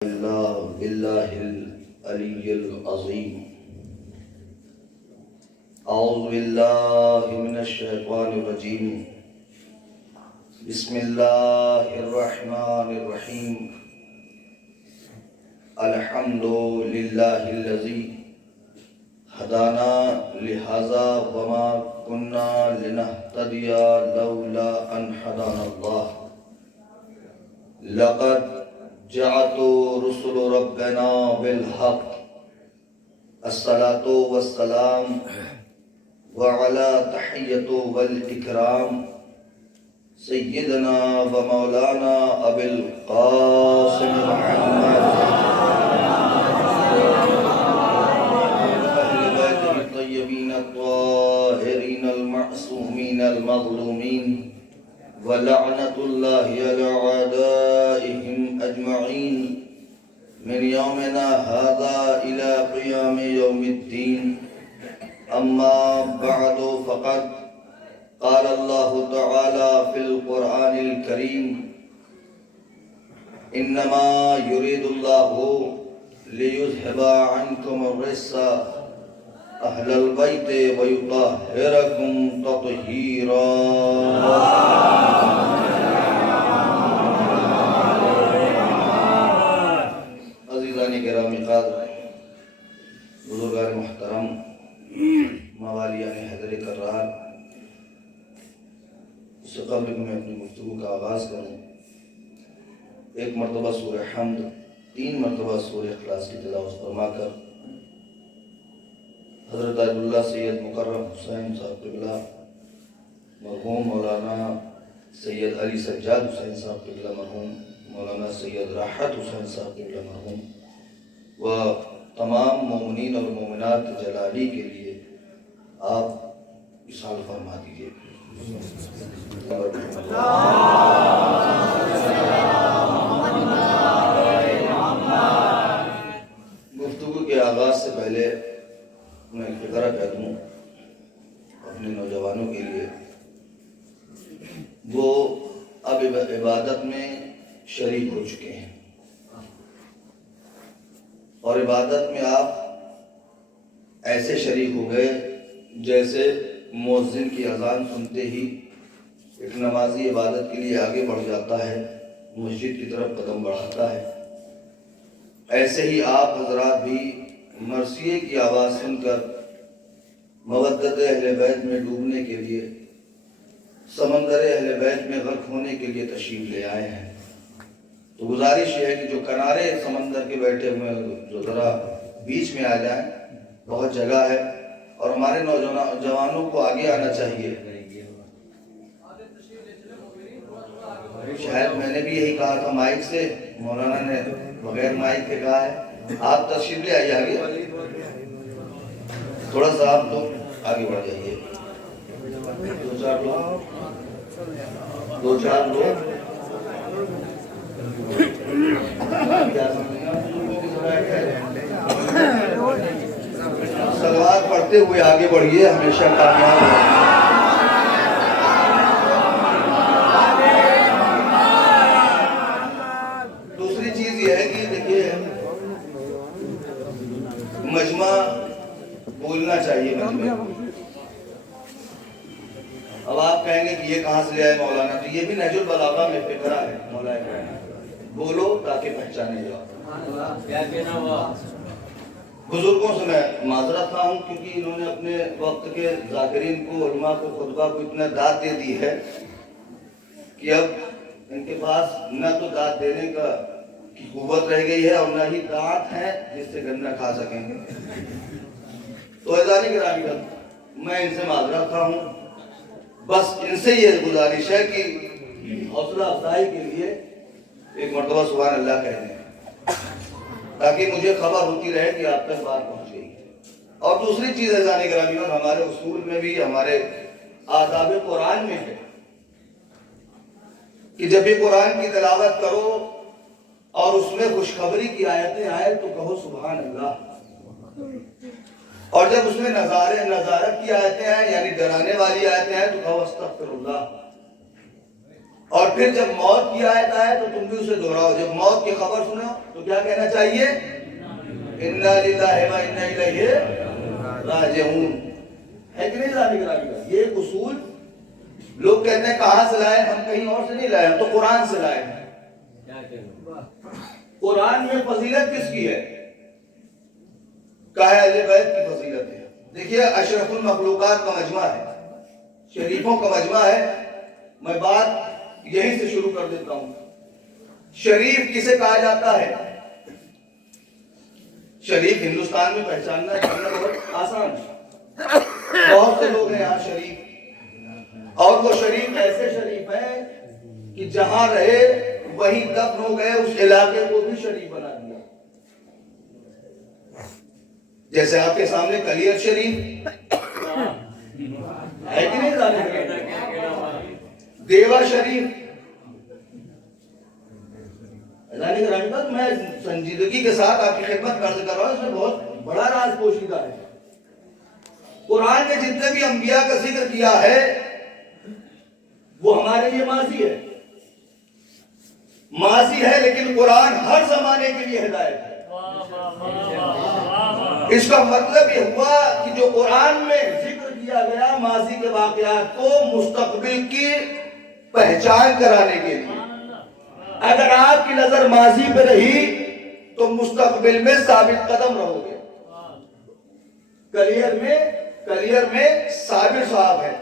بالله العلي العظيم. أعوذ بالله من الشيطان الرجيم. بسم الله الرحمن الرحيم. الحمد لله الذي هدانا لهذا وما كنا لنهتدي لولا أن هدانا الله. لقد جاءت رسل ربنا بالحق. الصلاة والسلام وعلى تحية والإكرام سيدنا ومولانا أبي القاسم محمد أهل بيته الطيبين الطاهرين المعصومين المظلومين ولعنة الله على أعدائهم أجمعين من يومنا هذا إلى قيام يوم الدين. أما بعد فقد قال الله تعالى في القرآن الكريم: إنما يريد الله ليذهب عنكم الرجس أهل البيت ويطهركم تطهيرا. عزیزان گرامی قدر، بزرگان محترم، موالیان حیدر کرار، اس سے قبل کہ میں اپنی گفتگو کا آغاز کروں، ایک مرتبہ سورہ حمد، 3 مرتبہ سورہ اخلاص کی تلاوت فرما کر حضرت اللہ سید مکرم حسین صاحب قبلہ، مرحوم مولانا سید علی سجاد حسین صاحب قبلہ مرحوم، مولانا سید راحت حسین صاحب قبلہ مرحوم و تمام مومنین اور مومنات جلالی کے لیے آپ اصال فرما دیجئے. گفتگو کے آغاز سے پہلے میں ایک فقرہ کہہ دوں اپنے نوجوانوں کے لیے. وہ اب عبادت میں شریک ہو چکے ہیں اور عبادت میں آپ ایسے شریک ہو گئے جیسے مؤذن کی اذان سنتے ہی ایک نمازی عبادت کے لیے آگے بڑھ جاتا ہے، مسجد کی طرف قدم بڑھاتا ہے. ایسے ہی آپ حضرات بھی مرثیے کی آواز سن کر مودت اہل بیت میں ڈوبنے کے لیے، سمندر اہل بیت میں غرق ہونے کے لیے تشریف لے آئے ہیں. تو گزارش یہ ہے کہ جو کنارے سمندر کے بیٹھے ہوئے جو ذرا بیچ میں آ جائیں، بہت جگہ ہے اور ہمارے نوجوانوں کو آگے آنا چاہیے. شاید میں نے بھی یہی کہا تھا مائک سے، مولانا نے بغیر مائک کے کہا ہے. آپ تشریف لے آئیے آگے، تھوڑا سا آپ لوگ آگے بڑھ جائیے. 2-4 لوگ صلوات پڑھتے ہوئے آگے بڑھیے، ہمیشہ کامیاب ہیں. دوسری چیز یہ ہے کہ دیکھیے مجمع بولنا چاہیے. مجمع اب آپ کہیں گے کہ یہ کہاں سے لے آئے مولانا، تو یہ بھی نہج البلاغہ میں فقرہ ہے. مولانا بولو تاکہ پہچانے جاؤ. بزرگوں سے میں معذرت خواہ ہوں کیونکہ انہوں نے اپنے وقت کے ذاکرین کو، علماء کو، خطبہ کو اتنا داد دے دی ہے کہ اب ان کے پاس نہ تو داد دینے کا کی قوت رہ گئی ہے اور نہ ہی دانت ہے جس سے گنا کھا سکیں گے. تو عزیزان گرامی میں ان سے معذرت خواہ ہوں. بس ان سے یہ گزارش ہے کہ حوصلہ افزائی کے لیے ایک مرتبہ سبحان اللہ کہہ دیں تاکہ مجھے خبر ہوتی رہے کہ آپ تک بات پہنچ گئی. اور دوسری چیز عزیزان گرامی ہمارے اصول میں بھی، ہمارے آداب قرآن میں ہے کہ جب بھی قرآن کی تلاوت کرو اور اس میں خوشخبری کی آیتیں آئے تو کہو سبحان اللہ، اور جب اس میں نظارت کی آیتیں ہیں یعنی ڈرانے والی آیتیں ہیں تو کہو استغفر اللہ. اور اور پھر جب موت کی آیت آئے تو تم بھی اسے دہراؤ. جب موت کی خبر سنو تو کیا کہنا چاہیے؟ انا للہ و انا الیہ راجعون. ہے کہ نہیں ذالک راجعون؟ یہ اصول لوگ کہتے ہیں کہاں سے لائے؟ ہم کہیں اور سے نہیں لائے, ہم تو قرآن سے لائے ہیں. قرآن میں فضیلت کس کی ہے؟ کہا ہے اہل بیت کی فضیلت ہے. دیکھیے اشرف المخلوقات کا مجمع ہے, شریفوں کا مجمع ہے. میں بات یہیں سے شروع کر دیتا ہوں. شریف کسے کہا جاتا ہے؟ شریف ہندوستان میں پہچاننا کرنا بہت آسان ہے. بہت سے لوگ ہیں یہاں شریف, اور وہ شریف ایسے شریف ہیں کہ جہاں رہے وہیں دفن ہو گئے, اس علاقے کو بھی شریف بنا دیا. جیسے آپ کے سامنے کلیئر شریف ہے کہ نہیں جانے, دیوا شریف. میں سنجیدگی کے ساتھ آپ کی خدمت عرض کر رہا ہوں, اس میں بہت بڑا راز پوشیدہ ہے. قرآن نے جتنے بھی انبیاء کا ذکر کیا ہے وہ ہمارے لیے ماضی ہے, ماضی ہے, لیکن قرآن ہر زمانے کے لیے ہدایت ہے. اس کا مطلب یہ ہوا کہ جو قرآن میں ذکر کیا گیا ماضی کے واقعات کو مستقبل کی پہچان کرانے کے لیے. اگر آپ کی نظر ماضی پہ رہی تو مستقبل میں ثابت قدم رہو گے. کلیئر میں صابر صاحب ہے,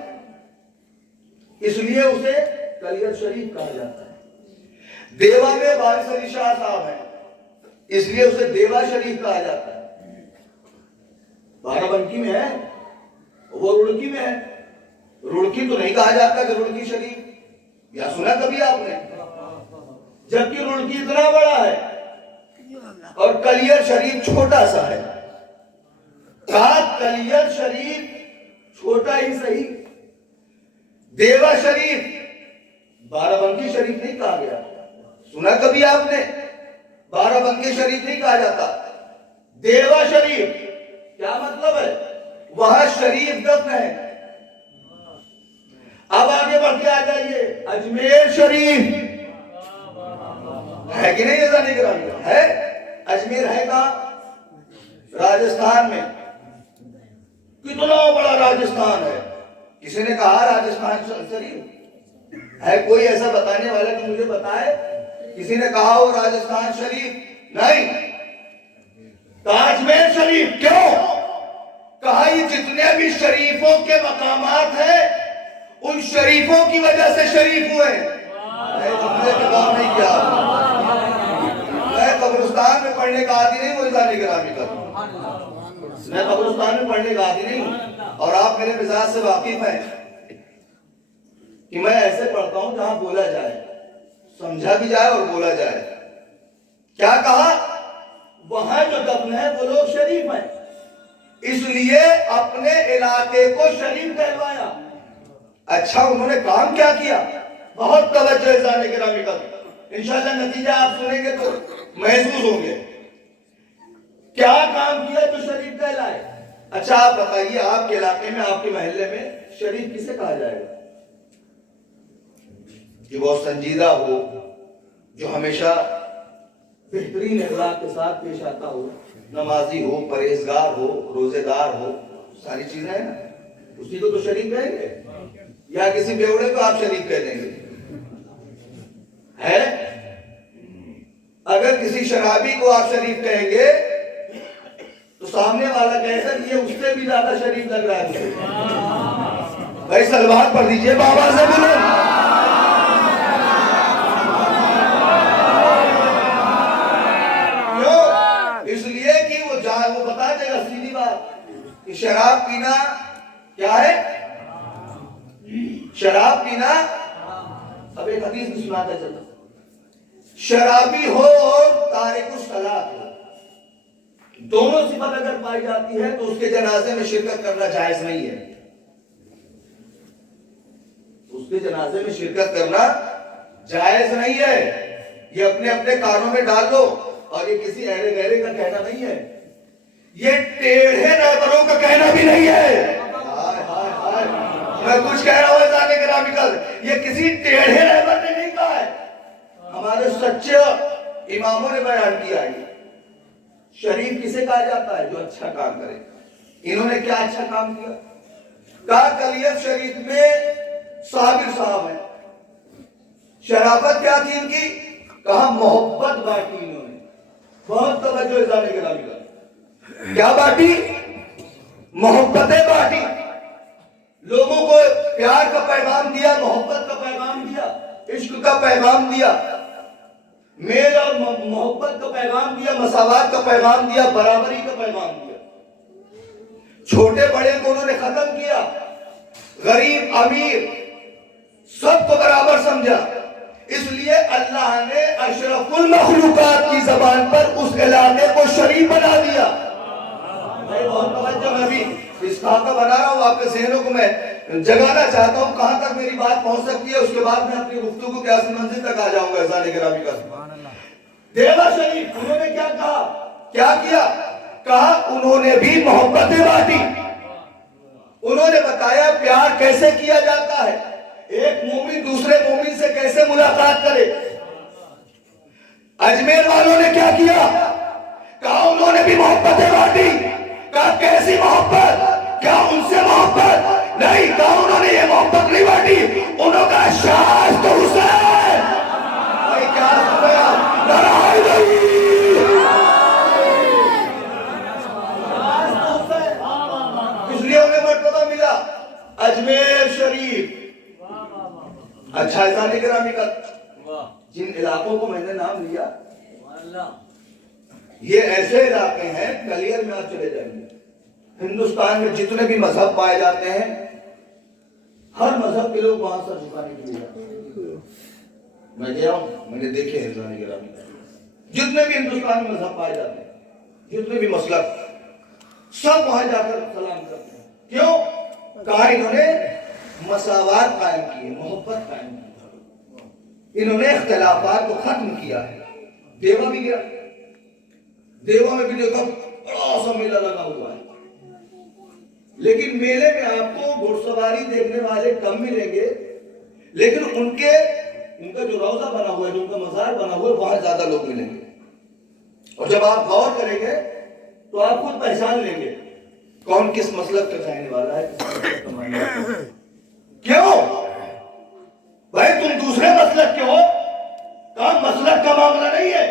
اس لیے اسے کلیئر شریف کہا جاتا ہے. دیوا میں وارث علی شاہ صاحب ہے, اس لیے اسے دیوا شریف کہا جاتا ہے. بارہ بنکی میں ہے, وہ رڑکی میں ہے. رڑکی تو نہیں کہا جاتا کہ رڑکی شریف, یا سنا کبھی آپ نے؟ جبکہ رڑکی اتنا بڑا ہے اور کلیئر شریف چھوٹا سا ہے. کہا کلیئر شریف چھوٹا ہی صحیح, دیوا شریف بارہ بنکی شریف نہیں کہا گیا. سنا کبھی آپ نے؟ بارہ بنکی شریف نہیں کہا جاتا, دیوا شریف. کیا مطلب ہے؟ وہاں شریف دفن ہے. اب آگے بڑھ کے آ جائیے, اجمیر شریف ہے کہ نہیں؟ ایسا نہیں کرا ہے. اجمیر ہے کہاں؟ راجستھان میں. کتنا بڑا راجستھان ہے. کسی نے کہا راجستھان شریف ہے؟ کوئی ایسا بتانے والا کہ مجھے بتائے کسی نے کہا وہ راجستھان شریف؟ نہیں. اجمیر شریف. کیوں کہا؟ یہ جتنے بھی شریفوں کے مقامات ہیں ان شریفوں کی وجہ سے شریف ہوئے. میں جملے پہ کام نہیں کیا, میں قبرستان میں پڑھنے کا عادی نہیں. وہ جانے گرامی کا میں قبرستان میں پڑھنے کا عادی نہیں, اور آپ میرے مزاج سے واقف ہیں کہ میں ایسے پڑھتا ہوں جہاں بولا جائے, سمجھا بھی جائے اور بولا جائے. کیا کہا؟ وہاں جو دفن ہے وہ لوگ شریف ہیں, اس لیے اپنے علاقے کو شریف کہلوایا. اچھا انہوں نے کام کیا کیا؟ بہت توجہ ہے جانے گرامی کا, انشاءاللہ نتیجہ آپ سنیں گے تو محسوس ہوں گے. کیا کام کیا جو شریف کہلائے؟ اچھا آپ بتائیے, آپ کے علاقے میں, آپ کے محلے میں شریف کسے کہا جائے گا؟ کہ بہت سنجیدہ ہو, جو ہمیشہ بہترین اخلاق کے ساتھ پیش آتا ہو, نمازی ہو, پرہیزگار ہو, روزے دار ہو, ساری چیزیں ہیں نا, اسی کو تو شریف کہیں گے. یا کسی بیوڑے کو آپ شریف کہہ دیں گے؟ ہے. اگر کسی شرابی کو آپ شریف کہیں گے تو سامنے والا کہے گا یہ اس سے بھی زیادہ شریف لگ رہا ہے. بھائی سلوات پڑھ دیجئے بابا سے بولو. اس لیے کہ وہ بتا دے گا سیدھی بات کہ شراب پینا کیا ہے؟ شراب پینا. اب ایک حدیث بھی سناتا چلتا, شرابی ہو اور تارک الصلاۃ ہو, دونوں صفت اگر پائی جاتی ہے تو اس کے جنازے میں شرکت کرنا جائز نہیں ہے. اس کے جنازے میں شرکت کرنا جائز نہیں ہے. یہ اپنے اپنے کانوں میں ڈال دو, اور یہ کسی ایرے گہرے کا کہنا نہیں ہے, یہ ٹیڑھے رہبروں کا کہنا بھی نہیں ہے. میں کچھ کہہ رہا ہوں جانے گرامی کا, یہ کسی ٹیڑھے رہبر نے نہیں کہا. ہے, ہمارے سچے اماموں نے بیان کیا ہے. شریف کسے کہا جاتا ہے؟ جو اچھا کام کرے. انہوں نے کیا اچھا کام کیا؟ کہا کلیت شریف میں صابر صاحب ہیں. شرافت کیا تھی ان کی؟ کہا محبت بانٹی انہوں نے. بہت توجہ ازالے گرامی کا. کیا بانٹی؟ محبتیں بانٹی. لوگوں کو پیار کا پیغام دیا, محبت کا پیغام دیا, عشق کا پیغام دیا, میل اور محبت کا پیغام دیا, مساوات کا پیغام دیا, برابری کا پیغام دیا. چھوٹے بڑے کو انہوں نے ختم کیا. غریب امیر سب کو برابر سمجھا. اس لیے اللہ نے اشرف المخلوقات کی زبان پر اس علاقے کو شریف بنا دیا. میں بہت توجہ میں ابھی اس خاکہ بنا رہا ہوں, آپ کے ذہنوں کو میں جگانا چاہتا ہوں کہاں تک میری بات پہنچ سکتی ہے. اس کے بعد میں اپنی گفتگو کے اصل منزل تک آ جاؤں گا. اذان گرامی کا دیوا شریف انہوں نے کیا کہا, کیا کیا؟ کہا انہوں نے بھی محبتیں بانٹی. انہوں نے بتایا پیار کیسے کیا جاتا ہے, ایک مومن دوسرے مومن سے کیسے ملاقات کرے. اجمیر والوں نے کیا کیا؟ کہا انہوں نے بھی محبتیں بانٹی. کہا کیسی محبت؟ کیا ان سے محبت نہیں؟ کہا انہوں نے یہ محبت نہیں بانٹی, انہوں کا شاہد تو حسین. بھائی کیا سمجھا؟ لڑائی نہیں. اس لیے انہیں مرتبہ ملا اجمیر شریف. اچھا ازالے گرامی کا جن علاقوں کو میں نے نام لیا یہ ایسے علاقے ہیں, کلیئر میں آپ چلے جائیں گے ہندوستان میں جتنے بھی مذہب پائے جاتے ہیں ہر مذہب کے لوگ وہاں سر جھکانے کے لیے جاتے ہیں. میں گیا ہوں, میں نے دیکھے ہیں ازالے گرامی جتنے بھی ہندوستان میں مذہب پائے جاتے ہیں, جتنے بھی مسلک, سب وہاں جا کر سلام کرتے ہیں. کیوں؟ کہا انہوں نے مساوات قائم کی, محبت قائم کی, انہوں نے اختلافات کو ختم کیا ہے. دیوا بھی گیا, دیوا میں بھی دیکھا بڑا سا میلہ لگا ہوا ہے, لیکن میلے میں آپ کو گھڑ سواری دیکھنے والے کم ملیں گے, لیکن ان کا جو روضہ بنا ہوا ہے, جو ان کا مزار بنا ہوا ہے, وہاں زیادہ لوگ ملیں گے. اور جب آپ غور کریں گے تو آپ خود پہچان لیں گے کون کس مسلک کا چاہنے والا ہے, کس مسلک کا ماننے والا ہے. کیوں بھائی تم دوسرے مسلک کے ہو, کام مسلک کا معاملہ نہیں ہے.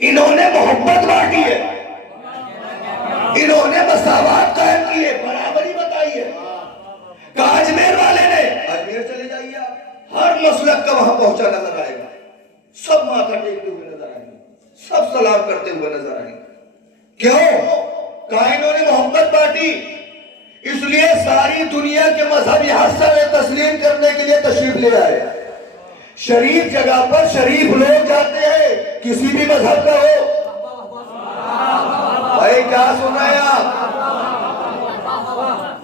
انہوں نے محبت بانٹی ہے, انہوں نے مساوات قائم کی ہے, برابری بتائی ہے. کہا اجمیر والے نے, اجمیر چلے جائیے آپ, ہر مسلک کا وہاں پہنچا نظر آئے گا, سب ماتھا ٹیکتے ہوئے نظر آئیں گے, سب سلام کرتے ہوئے نظر آئیں گے. کیوں؟ کہا انہوں نے محبت بانٹی. اس لیے ساری دنیا کے مذہب یہاں سر تسلیم کرنے کے لیے تشریف لے آئے. شریف جگہ پر شریف لوگ جاتے ہیں, کسی بھی مذہب کا ہو. بھائی کیا سن رہے ہیں آپ؟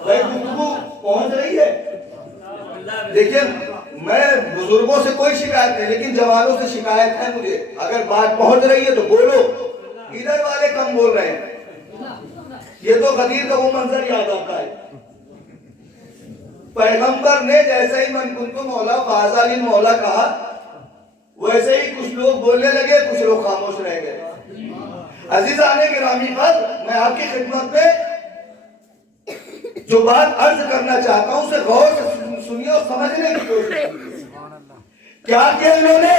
بھائی گفتگو پہنچ رہی ہے؟ دیکھیں میں بزرگوں سے کوئی شکایت نہیں, لیکن جوانوں سے شکایت ہے مجھے. اگر بات پہنچ رہی ہے تو بولو. ادھر والے کم بول رہے ہیں. یہ تو غدیر کا وہ منظر یاد آتا ہے, پیغمبر نے جیسے ہی من کنتو مولا فاذا للمولا کہا, ویسے ہی کچھ لوگ بولنے لگے, کچھ لوگ خاموش رہ گئے. عزیزان گرامی پر میں آپ کی خدمت میں جو بات عرض کرنا چاہتا ہوں اسے غور سے سنیے اور سمجھنے کی کوشش کیجیے. کیا کہ انہوں نے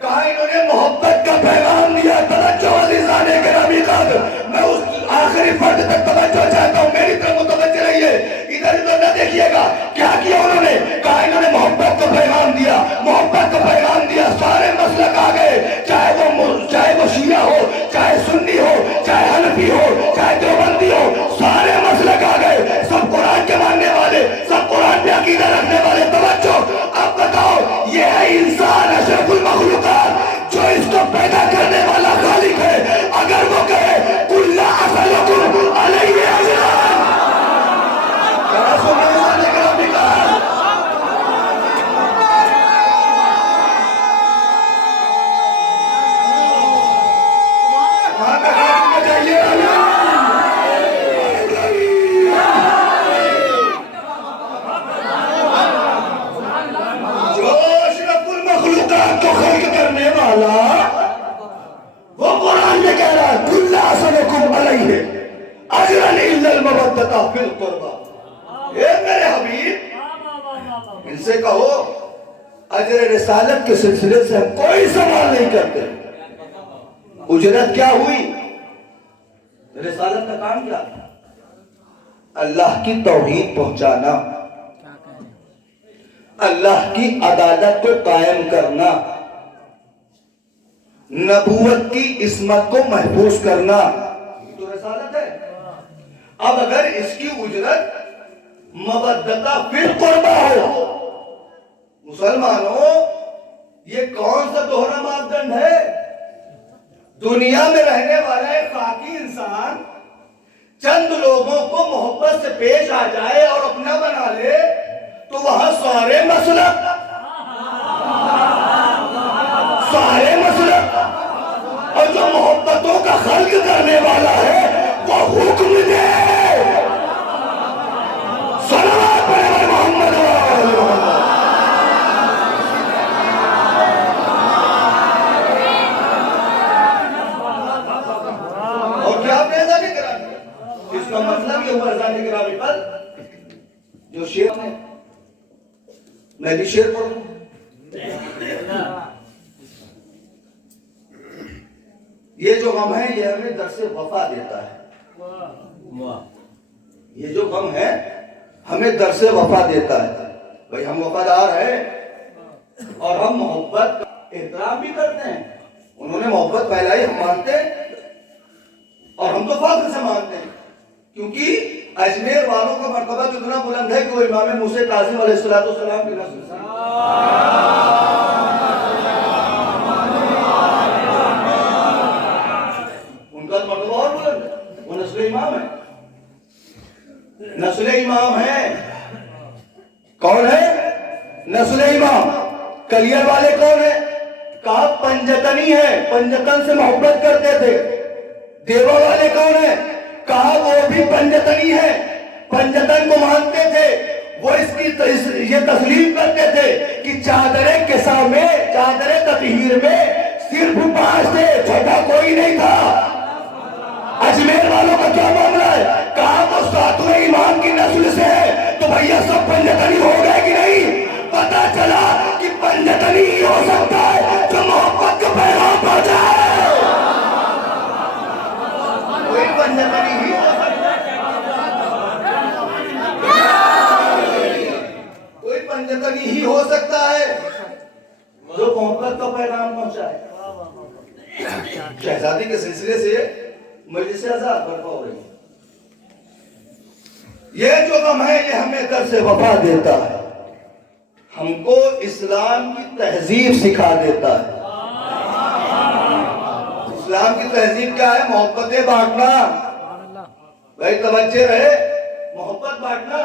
کہا, انہوں نے محبت کا پیغام دیا. توجہ عزیزان گرامی پر میں اس آخری فرد تک توجہ چاہتا ہوں, میری طرف متوجہ رہیے, ادھر ادھر نہ دیکھیے گا. کیا کیا انہوں نے؟ کہا انہوں نے محبت کا پیغام دیا, محبت کا پیغام دیا. سارے مسلک آ گئے, چاہے وہ شیعہ ہو, چاہے سنی ہو, چاہے حنفی ہو, چاہے دیوبندی ہو, سارے مسلک آ گئے. سب قرآن کے ماننے والے, سب قرآن پہ عقیدہ رکھنے والے. توجہ, اب بتاؤ یہ ہے انسان اشرف المخلوقات جو اس کو پیدا کرنے والا خالق ہے. اگر وہ کہے قل لا اسألکم علیہ اجرا, کیا سننے والے کا بکار وہاں کا خاتم میں چاہیے. اجر رسالت کے سلسلے سے ہم کوئی سوال نہیں کرتے. اجرت کیا ہوئی؟ رسالت کا کام کیا؟ اللہ کی توحید پہنچانا، اللہ کی عدالت کو قائم کرنا، نبوت کی عصمت کو محفوظ کرنا، یہ تو رسالت ہے. اب اگر اس کی اجرت مبدتا فی القربہ ہو، مسلمانوں یہ کون سا دوہرا ماپدنڈ ہے؟ دنیا میں رہنے والا ایک خاکی انسان چند لوگوں کو محبت سے پیش آ جائے اور اپنا بنا لے تو وہاں سارے مسلک اور جو محبتوں کا خلق کرنے والا ہے وہ حکم دے صلوات علی محمد. اور کیا آپ نے ایسا نہیں کرا؟ اس کا مطلب یہ ہوا ذاتی گرامی پر جو شیر ہے، میں بھی شیر پڑھوں. یہ جو غم ہے یہ ہمیں درس وفا دیتا ہے. یہ جو غم ہے ہمیں درس وفا دیتا ہے. بھئی ہم وفادار ہیں اور ہم محبت کا احترام بھی کرتے ہیں. انہوں نے محبت پھیلائی، ہم مانتے ہیں اور ہم تو فخر سے مانتے ہیں، کیونکہ اجمیر والوں کا مرتبہ کتنا بلند ہے کہ وہ امام موسیٰ کاظم علیہ السلام کی نسل سے. ان کا مرتبہ اور بلند ہے، وہ نسل امام ہے. نسل امام ہے. کون ہے نسل امام؟ کلیئر والے کون ہے؟ کہا پنجتنی ہے، پنجتن سے محبت کرتے تھے. دیوا والے کون ہے؟ کہا وہ بھی پنجتنی ہے، پنجتن کو مانتے تھے. وہ اس کی یہ تسلیم کرتے تھے کہ چادر کسا میں، چادر تطہیر میں صرف 5 تھے، چھٹا کوئی نہیں تھا. اجمیر والوں کا کیا معاملہ ہے؟ کہا وہ 7ویں امام کی نسل سے ہے، تو بھیا سب پنجتنی ہو گئے کہ نہیں؟ پتا چلا کہ پنجتنی ہی ہو سکتا ہے جو محبت کا پیغام پہنچائے. کوئی پنجتنی ہی ہو سکتا ہے، کوئی پنجتنی ہی ہو سکتا ہے جو محبت کا پیغام پہنچائے. شہزادی کے سلسلے سے مجلس آزاد برپا ہو رہی ہے. یہ جو غم ہے یہ ہمیں درس وفا دیتا ہے، ہم کو اسلام کی تہذیب سکھا دیتا ہے. اسلام کی تہذیب کیا ہے؟ محبتیں بانٹنا. بھائی توجہ رہے، محبت بانٹنا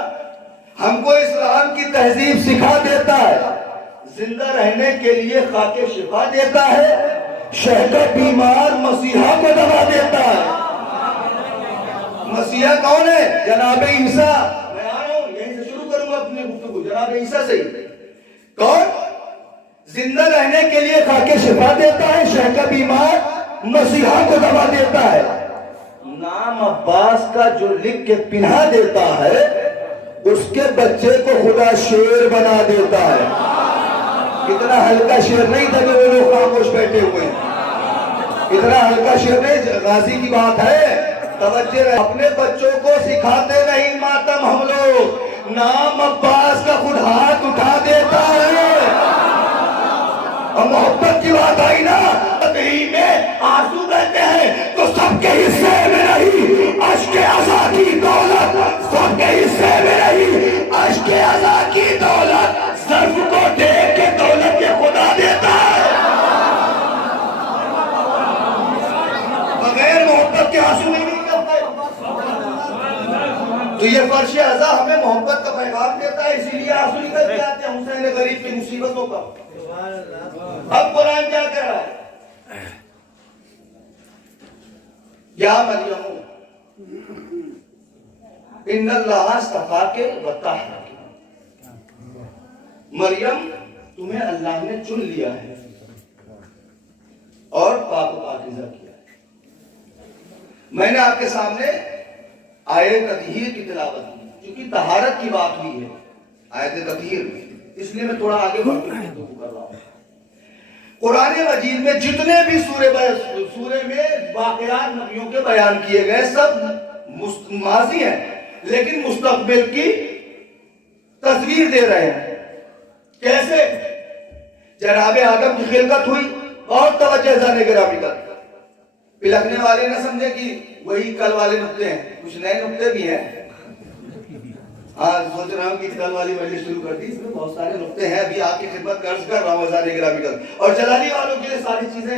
ہم کو اسلام کی تہذیب سکھا دیتا ہے. زندہ رہنے کے لیے خاک شفا دیتا ہے، شہد بیمار مسیحا کو دوا دیتا ہے. مسیحا کون ہے؟ جناب عیسیٰ. میں آ رہا ہوں، یہیں سے شروع کروں گا اپنی گفتگو جناب عیسیٰ سے. کون؟ زندہ رہنے کے لیے خاک شفا دیتا ہے، شہد بیمار مسیحا کو دوا دیتا ہے. نام عباس کا جو لکھ کے پنہا دیتا ہے اس کے بچے کو خدا شیر بنا دیتا ہے. اتنا ہلکا شیر نہیں تھا کہ وہ لوگ خاموش بیٹھے ہوئے ہیں. اتنا ہلکا شیر نہیں، غازی کی بات ہے. توجہ رہے، اپنے بچوں کو سکھاتے نہیں ماتم ہم لوگ. نام عباس کا خود ہاتھ اٹھا دیتا ہے. اور محبت کی بات آئی نا، تبہی میں آنسو بہتے ہیں تو سب کے حصے میں نہیں اشک عزا کی دولت، سب کے حصے میں نہیں اشک عزا کی دولت. صرف کو دیکھ کے دولت کے خدا دیتا ہے. بغیر محبت کے آنسو نہیں کرتے. تو یہ فرش عزا ہمیں محبت کا پیغام دیتا ہے، اسی لیے آنسو نکلتے آتے ہیں حسین غریب کی مصیبتوں کا. اب قرآن کیا کہہ رہا ہے؟ یا مریم ان اللہ اصطفاک وطہرک. مریم تمہیں اللہ نے چن لیا ہے اور پاک و پاکیزہ کیا ہے. میں نے آپ کے سامنے آیت تطہیر کی تلاوت کی کیونکہ طہارت کی بات ہوئی ہے آیت تطہیر میں، اس لیے میں تھوڑا آگے بڑھ کے گفتگو کر رہا ہوں. قرآن مجید میں جتنے بھی سورے میں واقعات نبیوں کے بیان کیے گئے سب ماضی ہیں، لیکن مستقبل کی تصویر دے رہے ہیں۔ کیسے؟ جناب آدم کی خلقت ہوئی، بہت توجہ جانے گرامی کا، پلکنے والے نہ سمجھے کہ وہی کل والے نقطے ہیں، کچھ نئے نقطے بھی ہیں۔ ہاں سوچ رہا ہوں کہ کل والی مجلس شروع کر دی، اس میں بہت سارے نقطے ہیں، ابھی آپ کی خدمت قرض کر رہا ہوں جانے گرامی کا، اور جلالی والوں کے لیے ساری چیزیں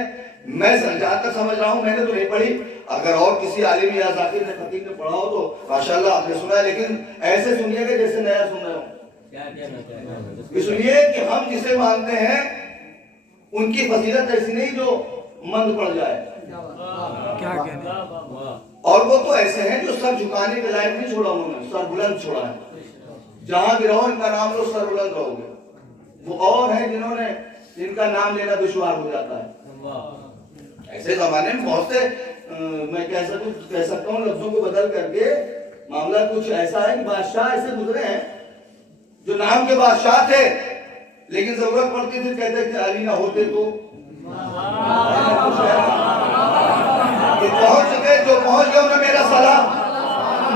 میں جہاں تک سمجھ رہا ہوں، میں نے تو نہیں پڑھی، اگر اور کسی عالم یا ذاکر نے خطیب نے پڑھا ہو تو ماشاءاللہ آپ نے سنا ہے، لیکن ایسے سنیے گا جیسے نیا سن رہے ہوں۔ اس لیے کہ ہم جسے مانتے ہیں ان کی فضیلت ایسی نہیں جو مند پڑ جائے، اور وہ تو ایسے ہیں جو سر جھکانے کے لائق نہیں چھوڑا، انہوں نے سر بلند چھوڑا ہے، جہاں بھی رہو ان کا نام لو سر بلند رہو گے۔ وہ اور ہیں جن کا نام لینا دشوار ہو جاتا ہے۔ ایسے زمانے میں بہت سے میں کہہ سکتا ہوں لفظوں کو بدل کر کے معاملہ کچھ ایسا ہے کہ بادشاہ ایسے گزرے ہیں جو نام کے بادشاہ تھے، لیکن ضرورت پڑتی تھی کہتے تھے علی نہ ہوتے تو پہنچ گئے، جو پہنچ گئے انہیں میرا سلام۔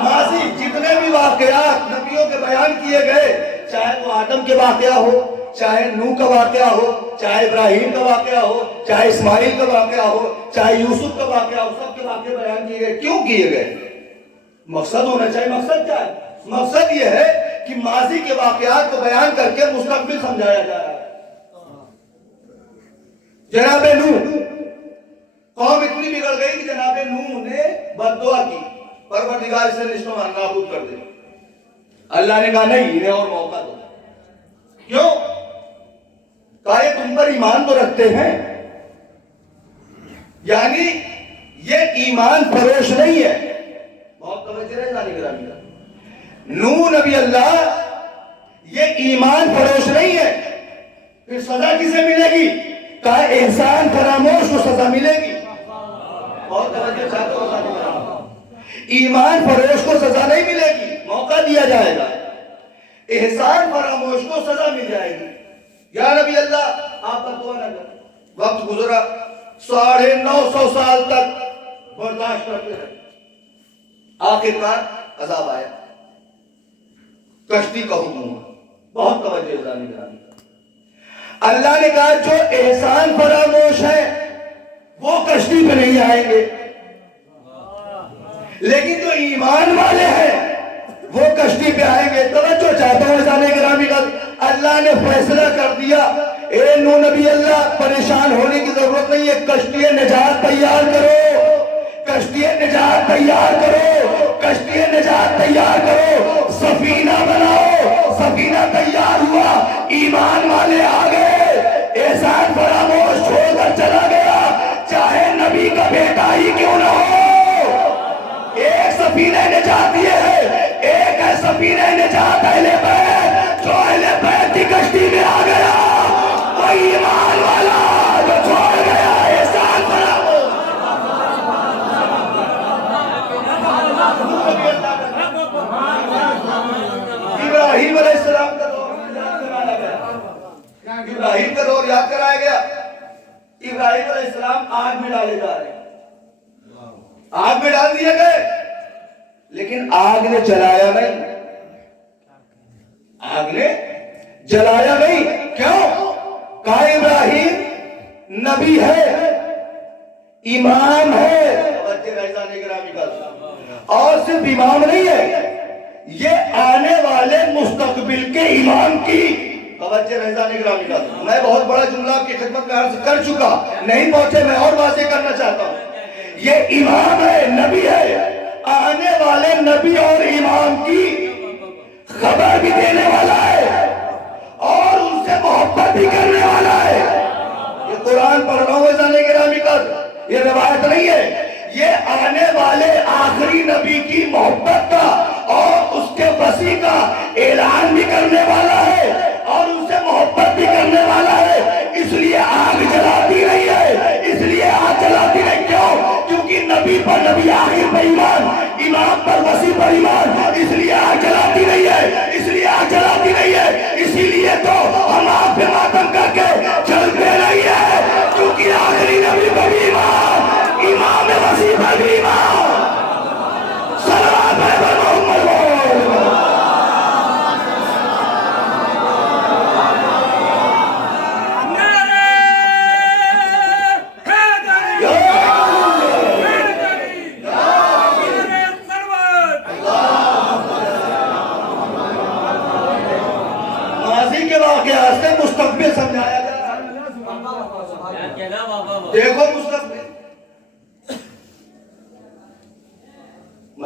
ماضی جتنے بھی واقعات نبیوں کے بیان کیے گئے، چاہے وہ آدم کے واقعہ ہو، چاہے نوح کا واقعہ ہو، چاہے ابراہیم کا واقعہ ہو، چاہے اسماعیل کا واقعہ ہو، چاہے یوسف کا واقعہ ہو، سب کے واقعے بیان کیے گئے۔ کیوں کیے گئے؟ مقصد ہونا چاہیے۔ مقصد کیا ہے؟ مقصد یہ ہے کہ ماضی کے واقعات کو بیان کر کے مستقبل سمجھایا جا رہا ہے۔ جناب نوح، قوم اتنی بگڑ گئی کہ جناب نوح نے بد دعا کی، پروردگار اسے نشو نابود کر دے۔ اللہ نے کہا نہیں، انہیں اور موقع دو۔ کیوں؟ کہا یہ تم پر ایمان تو رکھتے ہیں، یعنی یہ ایمان فروش نہیں ہے۔ بہت توجہ رہے جانے گرامی کا، نوح نبی اللہ یہ ایمان فروش نہیں ہے۔ پھر سزا کسے ملے گی؟ کہا احسان فراموش کو سزا ملے گی۔ بہت توجہ چاہتے ہو جانے گرامی، ایمان فروش کو سزا نہیں ملے گی، موقع دیا جائے گا۔ احسان فراموش کو سزا مل جائے گی۔ یا نبی اللہ آپ پر دعا نہ کریں، وقت گزرا 950 سال تک برداشت کرتے رہے، آخرکار عذاب آیا، کشتی کا حکم ہوا۔ بہت توجہ جانے گرامی، اللہ نے کہا جو احسان فراموش ہے وہ کشتی پہ نہیں آئیں گے، لیکن جو ایمان والے ہیں وہ کشتی پہ آئیں گے۔ توجہ چاہتا ہوں جانے گرامی کا، اللہ نے فیصلہ کر دیا، اے نوح نبی اللہ پریشان ہونے کی ضرورت نہیں ہے، کشتی نجات تیار کرو، کشتی نجات تیار کرو، کشتی نجات تیار کرو، سفینہ بناؤ۔ سفینہ تیار ہوا، ایمان والے آ گئے، احسان فراموش چھوڑ کر چلا گیا، چاہے نبی کا بیٹا ہی کیوں نہ ہو۔ ایک سفینہ نجات یہ ہے، ایک ہے سفینہ نجات اہل بیت، جو اہل بیت کی کشتی میں آ گیا، وہ ایمان والا جو چھوڑ گیا احسان فراموش۔ ابراہیم علیہ السلام کا دور یاد کرایا گیا، ابراہیم کا دور یاد کرایا گیا۔ ابراہیم علیہ السلام آگ میں ڈالے جا رہے ہیں، آگ میں ڈال دیے گئے، لیکن آگ نے جلایا نہیں، آگ نے جلایا نہیں۔ کیوں؟ کہا ابراہیم نبی ہے، امام ہے، اور صرف امام نہیں ہے، یہ آنے والے مستقبل کے امام کی توجہ رہزانی گرامی کا۔ میں بہت بڑا جملہ آپ کی خدمت میں عرض کر چکا، نہیں پہنچے میں اور واضح کرنا چاہتا ہوں۔ یہ امام ہے، نبی ہے، آنے والے نبی اور امام کی خبر بھی دینے والا ہے اور ان سے محبت بھی کرنے والا ہے۔ یہ قرآن پڑھ رہا ہوں جانے گرامی کا، یہ روایت نہیں ہے، یہ آنے والے آخری نبی کی محبت کا اور اس کے وسیع کا اعلان بھی کرنے والا ہے اور ان سے محبت بھی کرنے والا ہے۔ اس لیے آگ جلاتی نہیں ہے، اس لیے آگ جلاتی نہیں۔ کیوں؟ کیونکہ نبی پر نبی آخر پر ایمان، امام پر وسیع پر ایمان، اس لیے آگ جلاتی نہیں ہے، اس لیے آگ جلاتی نہیں ہے۔ اسی لیے تو ہم آپ پہ ماتم کر کے چلتے نہیں ہیں،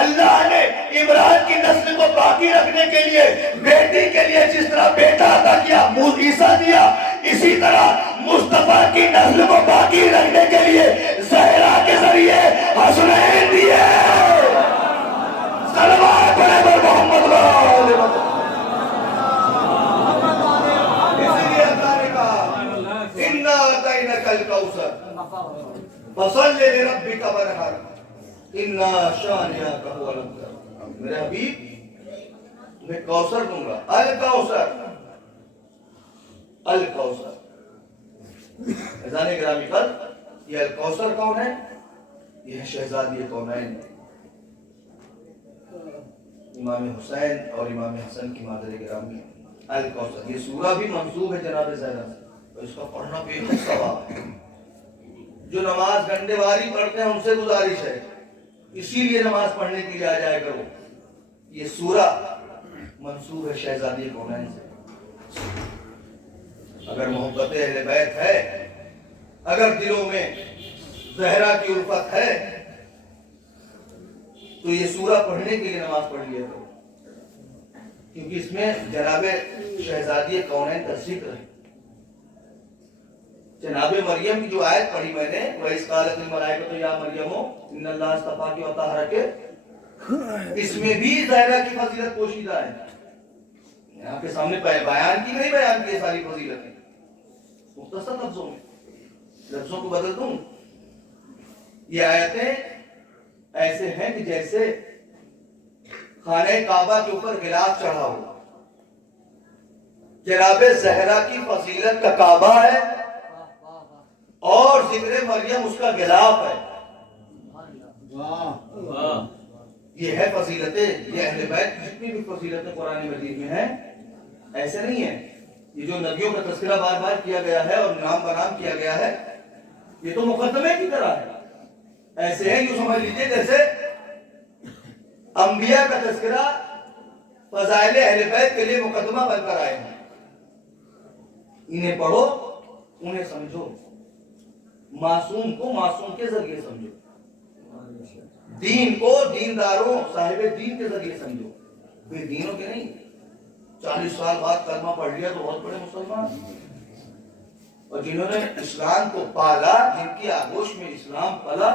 اللہ نے عمران کی نسل کو باقی رکھنے کے لیے بیٹی کے لیے جس طرح بیٹا عطا کیا عیسیٰ دیا، اسی طرح مصطفیٰ کی نسل کو باقی رکھنے کے لیے زہرا کے ذریعے حسنین دیے۔ صلوات پڑھے محمد صلی اللہ علیہ وسلم۔ اسی لیے اللہ نے کہا اِنَّا أَعْطَيْنَاكَ الْكَوْثَرَ فَصَلِّ لِرَبِّكَ وَانْحَرْ اِنَّا شَانِئَكَ هُوَ الْأَبْتَرُ۔ میرے حبیب میں کوثر دوں گا، الکوثر، الکوثر۔ اذان گرامی پر یہ الکوثر کون ہے؟ یہ ہے شہزادی کونین، امام حسین اور امام حسن کی مادر گرامی الکوثر۔ یہ سورہ بھی منسوب ہے جناب زہرا سے، اور اس کا پڑھنا بے حد ثواب ہے۔ جو نماز گھنٹے واری پڑھتے ہیں ان سے گزارش ہے، اسی لیے نماز پڑھنے کے لیے آ جائے کرو۔ یہ سورہ منسوب ہے شہزادی کونین سے۔ اگر محبت اہل بیت ہے، اگر دلوں میں زہرا کی الفت ہے، تو یہ سورہ پڑھنے کے لیے نماز پڑھ لیا کرو، کیونکہ اس میں جناب شہزادی کونین کا ذکر ہے۔ جناب مریم کی جو آیت پڑھی میں نے، وَإِذْ قَالَتِ الْمَلَائِكَةُ يَا مَرْيَمُ إِنَّ اللَّهَ اصْطَفَاكِ وَطَهَّرَكِ، اس میں بھی زہرا کی فضیلت پوشیدہ ہے۔ آپ کے سامنے بیان کی نہیں، بیان کی ساری فضیلتیں مختصر لفظوں میں، لفظوں کو بدل دوں۔ یہ آیتیں ایسے ہیں کہ جیسے خانہ کعبہ کے اوپر غلاف چڑھا ہوا۔ جناب زہرا کی فضیلت کا کعبہ ہے اور ذکر مریم اس کا غلاف ہے۔ یہ ہے فضیلتیں، یہ اہل بیت کی جتنی بھی فضیلتیں قرآن مجید میں ہیں، ایسے نہیں ہیں۔ یہ جو نبیوں کا تذکرہ بار بار کیا گیا ہے اور نام بنام کیا گیا ہے، یہ تو مقدمے کی طرح ہے۔ ایسے ہیں یوں سمجھ لیجئے جیسے انبیاء کا تذکرہ فضائل اہل بیت کے لیے مقدمہ بن کر آئے ہیں۔ انہیں پڑھو، انہیں سمجھو، معصوم کو معصوم کے ذریعے سمجھو، دین کو دینداروں صاحب دین کے ذریعے سمجھو، بے دینوں کے نہیں۔ 40 سال بعد کلمہ پڑھ لیا تو بہت بڑے مسلمان، اور جنہوں نے اسلام کو پالا، جن کی آغوش میں اسلام پلا،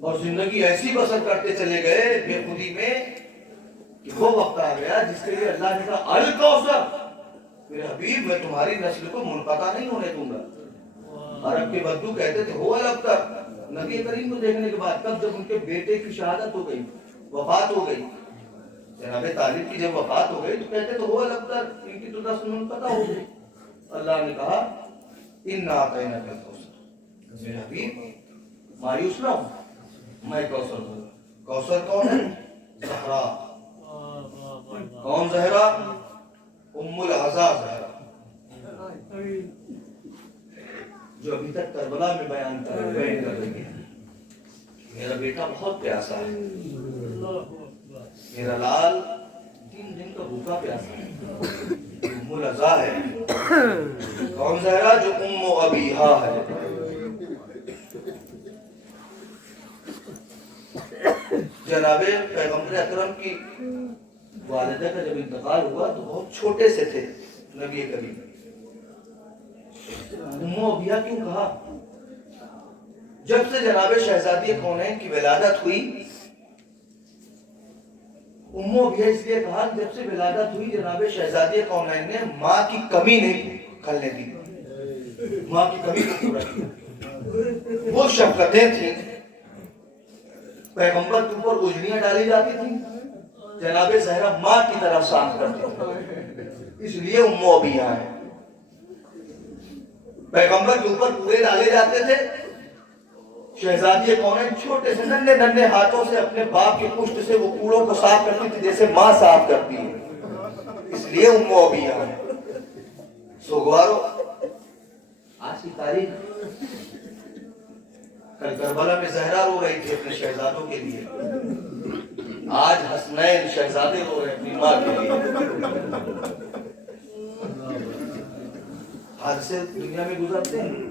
اور زندگی ایسی بسر کرتے چلے گئے بے خودی میں کہ وہ وقت آ گیا جس کے لیے اللہ نے کہا الکوثر، میرے حبیب میں تمہاری نسل کو منقطع نہیں ہونے دوں گا۔ عرب کے بدو کہتے تھے ہو الابتر، نبی کریم کو دیکھنے کے بعد تب جب ان کے بیٹے کی شہادت ہو گئی، وفات ہو گئی، جناب طالب کی جب وفات ہو گئی تو کہتے تو ہو الابتر، ان کی تو نسل منقطع ہو گئی۔ اللہ نے کہا اِنَّا أَعْطَيْنَاكَ الْكَوْثَرَ، میرے حبیب مایوس نہ ہو، میں کوثر دوں گا۔ کوثر کون ہے؟ زہرا۔ کون زہرا؟ ام العزا زہرا، جو ابھی تک کربلا میں بیان کر رہی ہے۔ میرا بیٹا بہت پیاسا ہے، میرا لال 3 دن کا بھوکا پیاسا ہے، ام العزا ہے۔ کون زہرا؟ جو ام ابیہا ہے۔ جناب پیغمبر اکرم کی والدہ کا جب انتقال ہوا تو بہت چھوٹے سے تھے نبی کریم۔ ام ابیہا کیوں کہا؟ جب سے جناب شہزادی کونین کی ولادت ہوئی، ام ابیہا اس لیے کہا جب سے ولادت ہوئی جناب شہزادی کونین نے ماں کی کمی نہیں کھلنے دی، ماں کی کمی کو پورا کیا۔ وہ شفقتیں تھیں، پیغمبر کے اوپر اجڑیاں ڈالی جاتی تھیں، جناب زہرا ماں کی طرف صاف کرتی تھی، اس لیے ام ابیہا ہے۔ پیغمبر کے اوپر کوڑے ڈالے جاتے تھے، شہزادی کونین چھوٹے سے ننھے ننھے ہاتھوں سے اپنے باپ کی پشت سے وہ کوڑوں کو صاف کرتی تھی جیسے ماں صاف کرتی ہے، اس لیے ام ابیہا ہے۔ سوگوارو، آج کی تاریخ، کل کربلا میں زہرا رو رہی تھی اپنے شہزادوں کے لیے، آج حسنین شہزادے رو رہے اپنی ماں کے لیے۔ حادثے دنیا میں گزرتے ہیں،